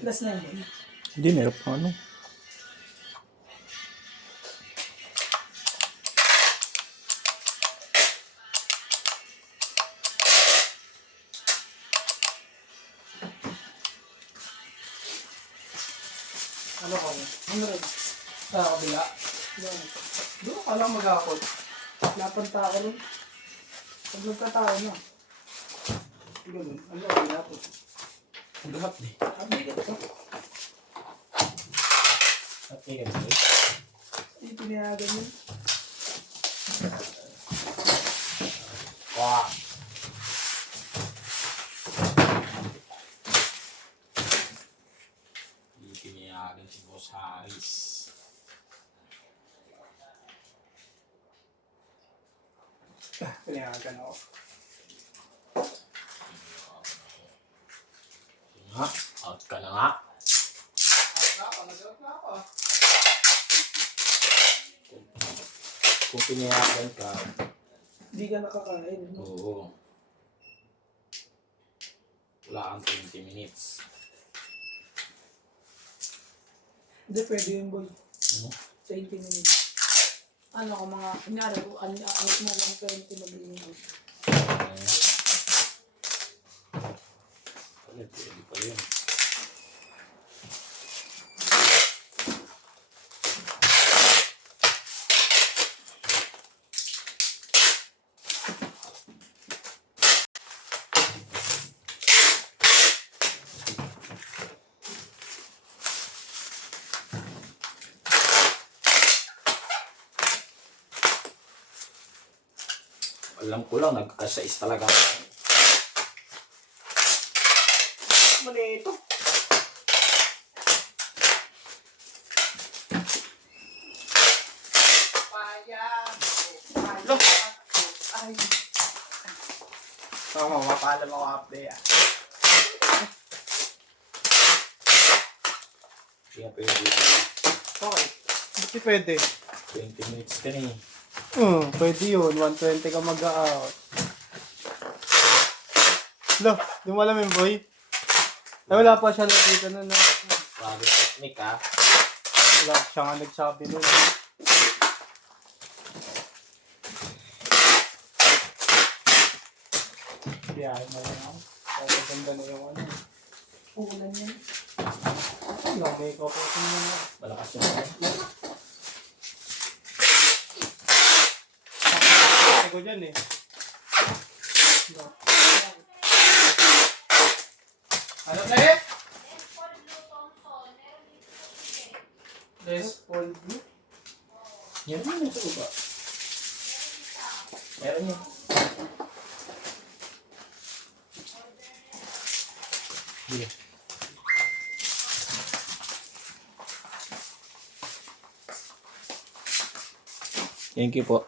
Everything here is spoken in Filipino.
Last na yun. Hindi, meron pa ano. Ano ko? Ano rin? Sa kabila? Doon ka lang mag-akot. Napanta ako rin. Pag nagkatao na. Ganun. Ano ko mag-akot? Lahat eh. Ang bigat ko. At kaya gano'n. Hindi pinayagan yun. Wow! Hindi pinayagan si Boss Harris. Pinayagan ako. Nga, out ka na nga. Nag-out na ako. Kung pinayagan ka, Hindi ka nakakain. oo. Wala kang 20 minutes. Hindi, pwede yun, boy. Ano? 20 minutes. Ano ko mga, kunyari, ano mo 120 magiging out. Pwede pa yun. Alam ko lang, nagkakasais talaga. Mali ito. Ay. Tama, mapaalam ako update ah. Kaya pwede. Okay. Hindi pwede. 20 minutes ka na eh. Pwede yun. 120 ka mag-out. Lo, di mo alam yung boy? Ay, wala pa siya dito na na. Bago technique ha. Wala siya nga nagsabi nun. Kaya mo na ako. Kaya ganda na yung ano. Ulan yan. Lagay ko po ito na. Malakas yung Ko dyan eh. Ano na eh? Les Paul Blue? yan yun yung sa baba. Meron yun. Yeah. Thank you po.